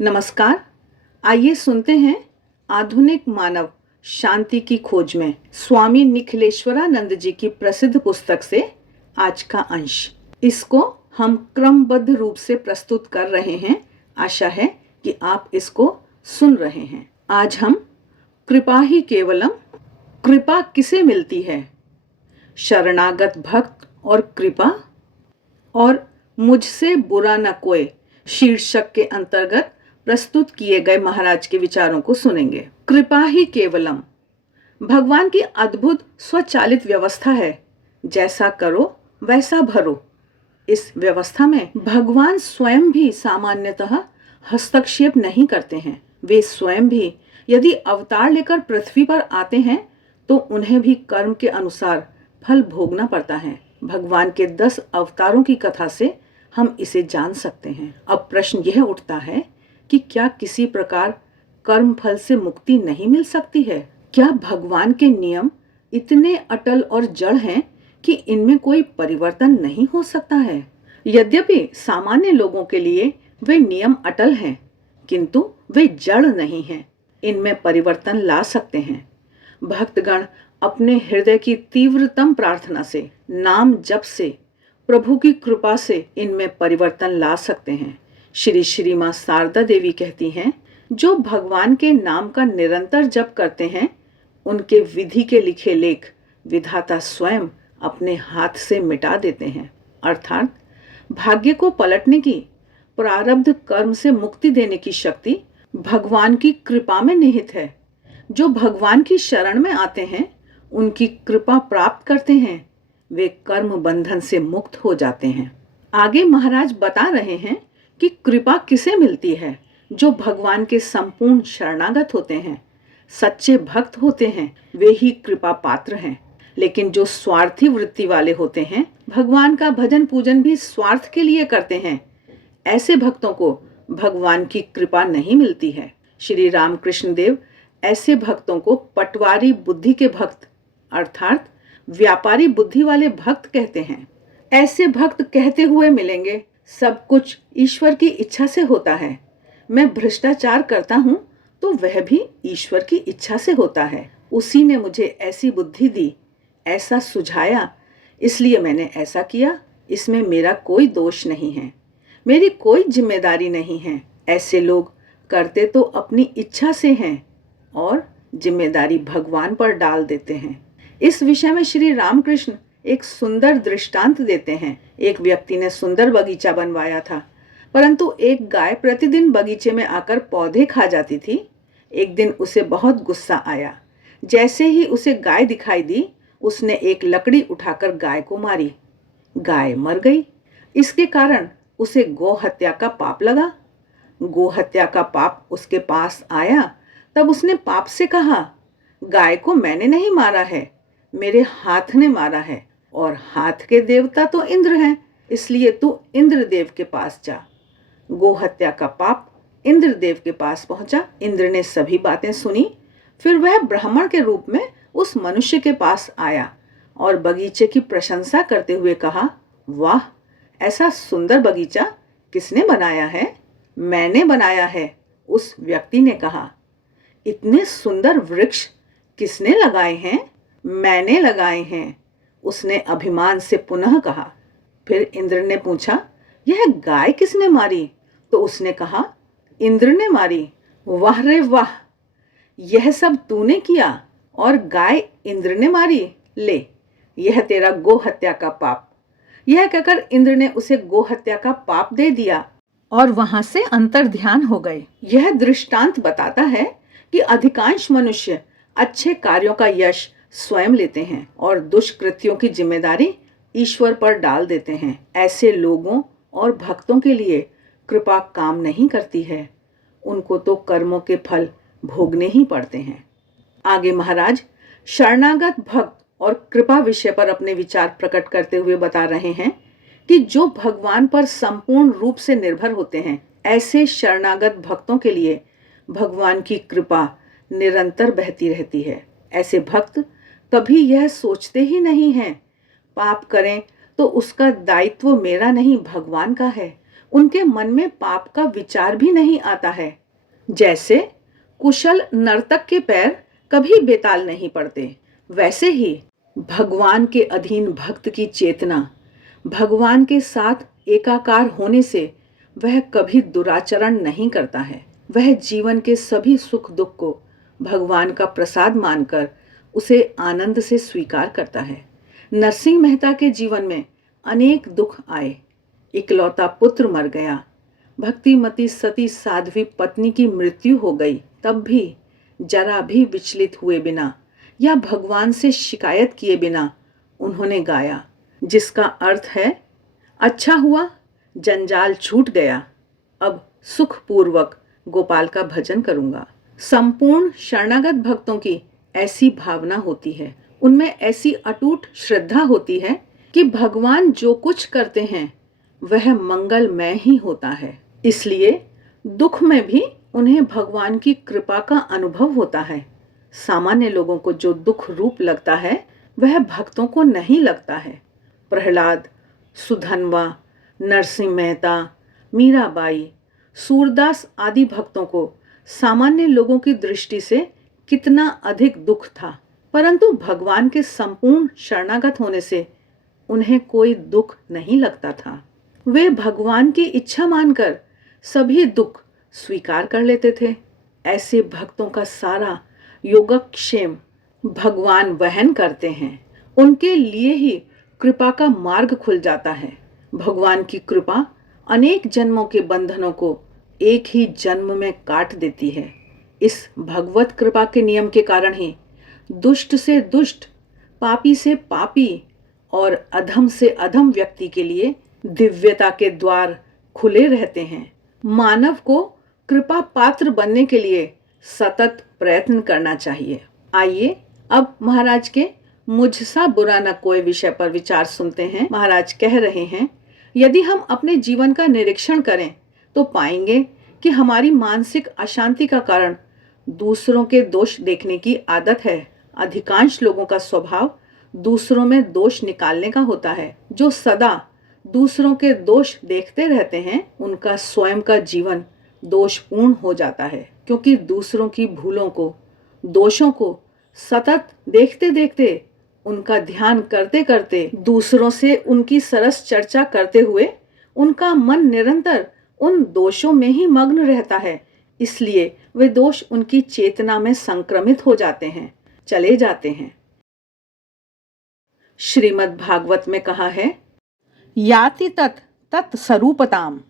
नमस्कार। आइए सुनते हैं आधुनिक मानव शांति की खोज में स्वामी निखिलेश्वरानंद जी की प्रसिद्ध पुस्तक से आज का अंश। इसको हम क्रमबद्ध रूप से प्रस्तुत कर रहे हैं। आशा है कि आप इसको सुन रहे हैं। आज हम कृपा ही केवलम, कृपा किसे मिलती है, शरणागत भक्त और कृपा, और मुझसे बुरा न कोई शीर्षक के अंतर्गत प्रस्तुत किए गए महाराज के विचारों को सुनेंगे। कृपा ही केवलम भगवान की अद्भुत स्वचालित व्यवस्था है। जैसा करो वैसा भरो। इस व्यवस्था में भगवान स्वयं भी सामान्यतः हस्तक्षेप नहीं करते हैं। वे स्वयं भी यदि अवतार लेकर पृथ्वी पर आते हैं तो उन्हें भी कर्म के अनुसार फल भोगना पड़ता है। भगवान के 10 अवतारों की कथा से हम इसे जान सकते हैं। अब प्रश्न यह उठता है कि क्या किसी प्रकार कर्म फल से मुक्ति नहीं मिल सकती है? क्या भगवान के नियम इतने अटल और जड़ हैं कि इनमें कोई परिवर्तन नहीं हो सकता है? यद्यपि सामान्य लोगों के लिए वे नियम अटल हैं, किंतु वे जड़ नहीं हैं। इनमें परिवर्तन ला सकते हैं। भक्तगण अपने हृदय की तीव्रतम प्रार्थना से, नाम जप से, प्रभु की कृपा से इनमें परिवर्तन ला सकते हैं। श्री श्री मां शारदा देवी कहती हैं, जो भगवान के नाम का निरंतर जप करते हैं उनके विधि के लिखे लेख विधाता स्वयं अपने हाथ से मिटा देते हैं। अर्थात भाग्य को पलटने की, प्रारब्ध कर्म से मुक्ति देने की शक्ति भगवान की कृपा में निहित है। जो भगवान की शरण में आते हैं, उनकी कृपा प्राप्त करते हैं, वे कर्म बंधन से मुक्त हो जाते हैं। आगे महाराज बता रहे हैं कि कृपा किसे मिलती है। जो भगवान के संपूर्ण शरणागत होते हैं, सच्चे भक्त होते हैं, वे ही कृपा पात्र हैं। लेकिन जो स्वार्थी वृत्ति वाले होते हैं, भगवान का भजन पूजन भी स्वार्थ के लिए करते हैं, ऐसे भक्तों को भगवान की कृपा नहीं मिलती है। श्री रामकृष्ण देव ऐसे भक्तों को पटवारी बुद्धि के भक्त अर्थात व्यापारी बुद्धि वाले भक्त कहते हैं। ऐसे भक्त कहते हुए मिलेंगे, सब कुछ ईश्वर की इच्छा से होता है। मैं भ्रष्टाचार करता हूँ तो वह भी ईश्वर की इच्छा से होता है। उसी ने मुझे ऐसी बुद्धि दी, ऐसा सुझाया, इसलिए मैंने ऐसा किया। इसमें मेरा कोई दोष नहीं है, मेरी कोई जिम्मेदारी नहीं है। ऐसे लोग करते तो अपनी इच्छा से हैं और जिम्मेदारी भगवान पर डाल देते हैं। इस विषय में श्री रामकृष्ण एक सुंदर दृष्टांत देते हैं। एक व्यक्ति ने सुंदर बगीचा बनवाया था, परंतु एक गाय प्रतिदिन बगीचे में आकर पौधे खा जाती थी। एक दिन उसे बहुत गुस्सा आया। जैसे ही उसे गाय दिखाई दी, उसने एक लकड़ी उठाकर गाय को मारी। गाय मर गई। इसके कारण उसे गौ हत्या का पाप लगा। गौ हत्या का पाप उसके पास आया, तब उसने पाप से कहा, गाय को मैंने नहीं मारा है, मेरे हाथ ने मारा है, और हाथ के देवता तो इंद्र हैं, इसलिए तू इंद्रदेव के पास जा। गो हत्या का पाप इंद्रदेव के पास पहुंचा। इंद्र ने सभी बातें सुनी। फिर वह ब्राह्मण के रूप में उस मनुष्य के पास आया और बगीचे की प्रशंसा करते हुए कहा, वाह, ऐसा सुंदर बगीचा किसने बनाया है? मैंने बनाया है, उस व्यक्ति ने कहा। इतने सुंदर वृक्ष किसने लगाए हैं? मैंने लगाए हैं, उसने अभिमान से पुनः कहा। फिर इंद्र ने पूछा, यह गाय किसने मारी? तो उसने कहा, इंद्र ने मारी। वाह रे वाह, यह सब तूने किया और गाय इंद्र ने मारी। ले, यह तेरा गो हत्या का पाप। यह कहकर इंद्र ने उसे गो हत्या का पाप दे दिया और वहां से अंतर ध्यान हो गए। यह दृष्टांत बताता है कि अधिकांश मनुष्य अच्छे कार्यों का यश स्वयं लेते हैं और दुष्कृत्यों की जिम्मेदारी ईश्वर पर डाल देते हैं। ऐसे लोगों और भक्तों के लिए कृपा काम नहीं करती है। उनको तो कर्मों के फल भोगने ही पड़ते हैं। आगे महाराज शरणागत भक्त और कृपा विषय पर अपने विचार प्रकट करते हुए बता रहे हैं कि जो भगवान पर संपूर्ण रूप से निर्भर होते हैं, ऐसे शरणागत भक्तों के लिए भगवान की कृपा निरंतर बहती रहती है। ऐसे भक्त कभी यह सोचते ही नहीं हैं, पाप करें तो उसका दायित्व मेरा नहीं भगवान का है, उनके मन में पाप का विचार भी नहीं आता है। जैसे कुशल नर्तक के पैर कभी बेताल नहीं पड़ते, वैसे ही भगवान के अधीन भक्त की चेतना भगवान के साथ एकाकार होने से वह कभी दुराचरण नहीं करता है। वह जीवन के सभी सुख दुख को भगवान का प्रसाद मानकर उसे आनंद से स्वीकार करता है। नरसिंह मेहता के जीवन में अनेक दुख आए। इकलौता पुत्र मर गया, भक्तिमती सती साध्वी पत्नी की मृत्यु हो गई, तब भी जरा भी विचलित हुए बिना या भगवान से शिकायत किए बिना उन्होंने गाया, जिसका अर्थ है, अच्छा हुआ जंजाल छूट गया, अब सुखपूर्वक गोपाल का भजन करूंगा। संपूर्ण शरणागत भक्तों की ऐसी भावना होती है, उनमें ऐसी अटूट श्रद्धा होती है कि भगवान जो कुछ करते हैं वह मंगलमय ही होता है। इसलिए दुख में भी उन्हें भगवान की कृपा का अनुभव होता है। सामान्य लोगों को जो दुख रूप लगता है वह भक्तों को नहीं लगता है। प्रहलाद, सुधनवा, नरसिंह मेहता, मीराबाई, सूरदास आदि भक्तों को सामान्य लोगों की दृष्टि से कितना अधिक दुख था, परंतु भगवान के संपूर्ण शरणागत होने से उन्हें कोई दुख नहीं लगता था। वे भगवान की इच्छा मानकर सभी दुख स्वीकार कर लेते थे। ऐसे भक्तों का सारा योगक्षेम भगवान वहन करते हैं। उनके लिए ही कृपा का मार्ग खुल जाता है। भगवान की कृपा अनेक जन्मों के बंधनों को एक ही जन्म में काट देती है। इस भगवत कृपा के नियम के कारण ही दुष्ट से दुष्ट, पापी से पापी और अधम से अधम व्यक्ति के लिए दिव्यता के द्वार खुले रहते हैं। मानव को कृपा पात्र बनने के लिए सतत प्रयत्न करना चाहिए। आइए अब महाराज के मुझसा बुरा न कोई विषय पर विचार सुनते हैं। महाराज कह रहे हैं, यदि हम अपने जीवन का निरीक्षण करें तो पाएंगे कि हमारी मानसिक अशांति का कारण दूसरों के दोष देखने की आदत है। अधिकांश लोगों का स्वभाव दूसरों में दोष निकालने का होता है। जो सदा दूसरों के दोष देखते रहते हैं उनका स्वयं का जीवन दोषपूर्ण हो जाता है, क्योंकि दूसरों की भूलों को, दोषों को सतत देखते देखते, उनका ध्यान करते करते, दूसरों से उनकी सरस चर्चा करते हुए उनका मन निरंतर उन दोषों में ही मग्न रहता है। इसलिए वे दोष उनकी चेतना में संक्रमित हो जाते हैं, चले जाते हैं। श्रीमद् भागवत में कहा है, याति तत् स्वरूपताम,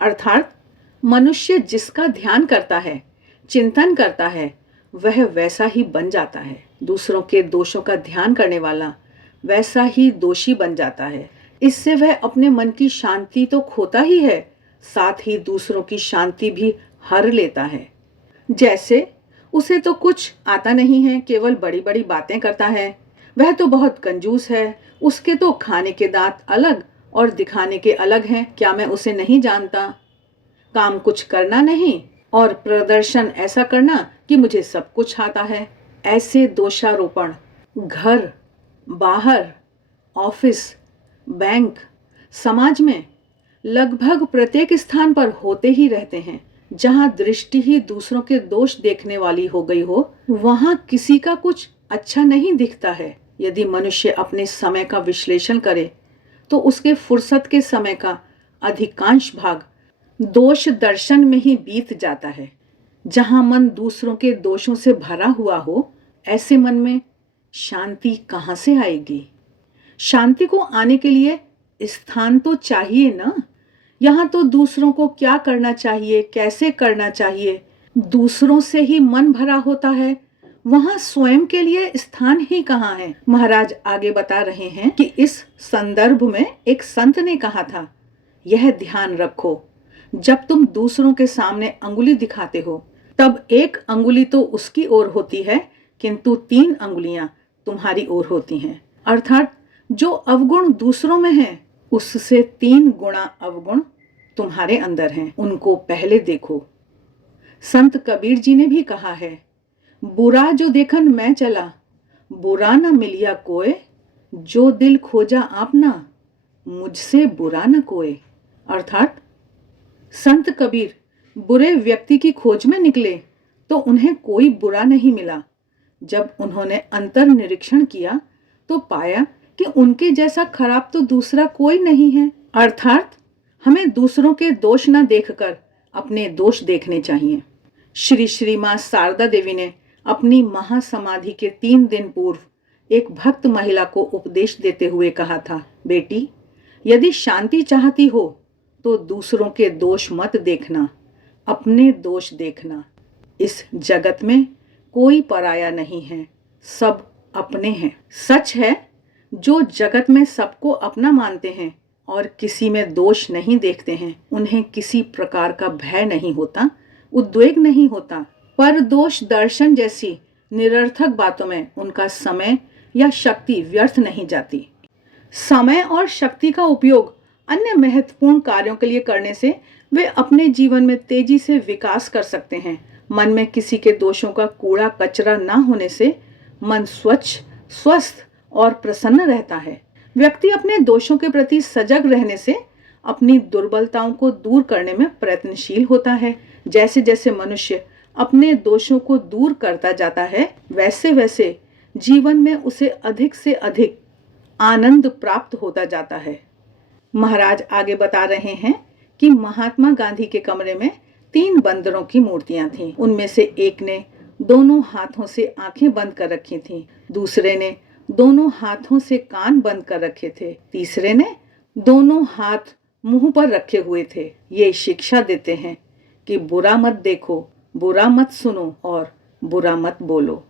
अर्थात मनुष्य जिसका ध्यान करता है, चिंतन करता है, वह वैसा ही बन जाता है। दूसरों के दोषों का ध्यान करने वाला वैसा ही दोषी बन जाता है। इससे वह अपने मन की शांति तो खोता ही है, साथ ही दूसरों की शांति भी हर लेता है। जैसे उसे तो कुछ आता नहीं है, केवल बड़ी बड़ी बातें करता है, वह तो बहुत कंजूस है, उसके तो खाने के दांत अलग और दिखाने के अलग हैं, क्या मैं उसे नहीं जानता? काम कुछ करना नहीं और प्रदर्शन ऐसा करना कि मुझे सब कुछ आता है। ऐसे दोषारोपण घर, बाहर, ऑफिस, बैंक, समाज में लगभग प्रत्येक स्थान पर होते ही रहते हैं। जहां दृष्टि ही दूसरों के दोष देखने वाली हो गई हो, वहां किसी का कुछ अच्छा नहीं दिखता है। यदि मनुष्य अपने समय का विश्लेषण करे तो उसके फुर्सत के समय का अधिकांश भाग दोष दर्शन में ही बीत जाता है। जहां मन दूसरों के दोषों से भरा हुआ हो, ऐसे मन में शांति कहां से आएगी? शांति को आने के लिए स्थान तो चाहिए ना। यहाँ तो दूसरों को क्या करना चाहिए, कैसे करना चाहिए, दूसरों से ही मन भरा होता है। वहां स्वयं के लिए स्थान ही कहाँ है? महाराज आगे बता रहे हैं कि इस संदर्भ में एक संत ने कहा था, यह ध्यान रखो, जब तुम दूसरों के सामने अंगुली दिखाते हो तब एक अंगुली तो उसकी ओर होती है, किंतु 3 अंगुलियां तुम्हारी ओर होती हैं। अर्थात जो अवगुण दूसरों में है, उससे 3 गुणा अवगुण तुम्हारे अंदर हैं, उनको पहले देखो। संत कबीर जी ने भी कहा है, बुरा जो देखन मैं चला, बुरा न मिलिया कोय, जो दिल खोजा आपना, मुझसे बुरा न कोय। अर्थात संत कबीर बुरे व्यक्ति की खोज में निकले तो उन्हें कोई बुरा नहीं मिला। जब उन्होंने अंतर निरीक्षण किया तो पाया कि उनके जैसा खराब तो दूसरा कोई नहीं है। अर्थात हमें दूसरों के दोष न देखकर अपने दोष देखने चाहिए। श्री श्री मां शारदा देवी ने अपनी महासमाधि के 3 दिन पूर्व एक भक्त महिला को उपदेश देते हुए कहा था, बेटी, यदि शांति चाहती हो तो दूसरों के दोष मत देखना, अपने दोष देखना। इस जगत में कोई पराया नहीं है, सब अपने हैं। सच है, जो जगत में सबको अपना मानते हैं और किसी में दोष नहीं देखते हैं, उन्हें किसी प्रकार का भय नहीं होता, उद्वेग नहीं होता। पर दोष दर्शन जैसी निरर्थक बातों में उनका समय या शक्ति व्यर्थ नहीं जाती। समय और शक्ति का उपयोग अन्य महत्वपूर्ण कार्यों के लिए करने से वे अपने जीवन में तेजी से विकास कर सकते हैं। मन में किसी के दोषों का कूड़ा कचरा ना होने से मन स्वच्छ, स्वस्थ और प्रसन्न रहता है। व्यक्ति अपने दोषों के प्रति सजग रहने से अपनी दुर्बलताओं को दूर करने में प्रयत्नशील होता है। जैसे जैसे मनुष्य अपने दोषों को दूर करता जाता है, वैसे वैसे जीवन में उसे अधिक से अधिक आनंद प्राप्त होता जाता है। महाराज आगे बता रहे हैं कि महात्मा गांधी के कमरे में 3 बंदरों की मूर्तियां थीं। उनमें से एक ने दोनों हाथों से आंखें बंद कर रखी थीं, दूसरे ने दोनों हाथों से कान बंद कर रखे थे, तीसरे ने दोनों हाथ मुंह पर रखे हुए थे। ये शिक्षा देते हैं कि बुरा मत देखो, बुरा मत सुनो और बुरा मत बोलो।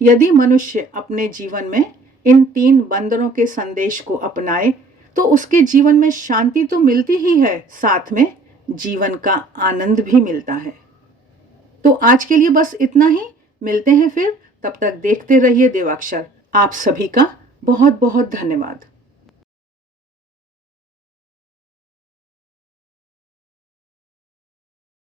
यदि मनुष्य अपने जीवन में इन 3 बंदरों के संदेश को अपनाए तो उसके जीवन में शांति तो मिलती ही है, साथ में जीवन का आनंद भी मिलता है। तो आज के लिए बस इतना ही। मिलते हैं फिर, तब तक देखते रहिए देवाक्षर। आप सभी का बहुत बहुत धन्यवाद।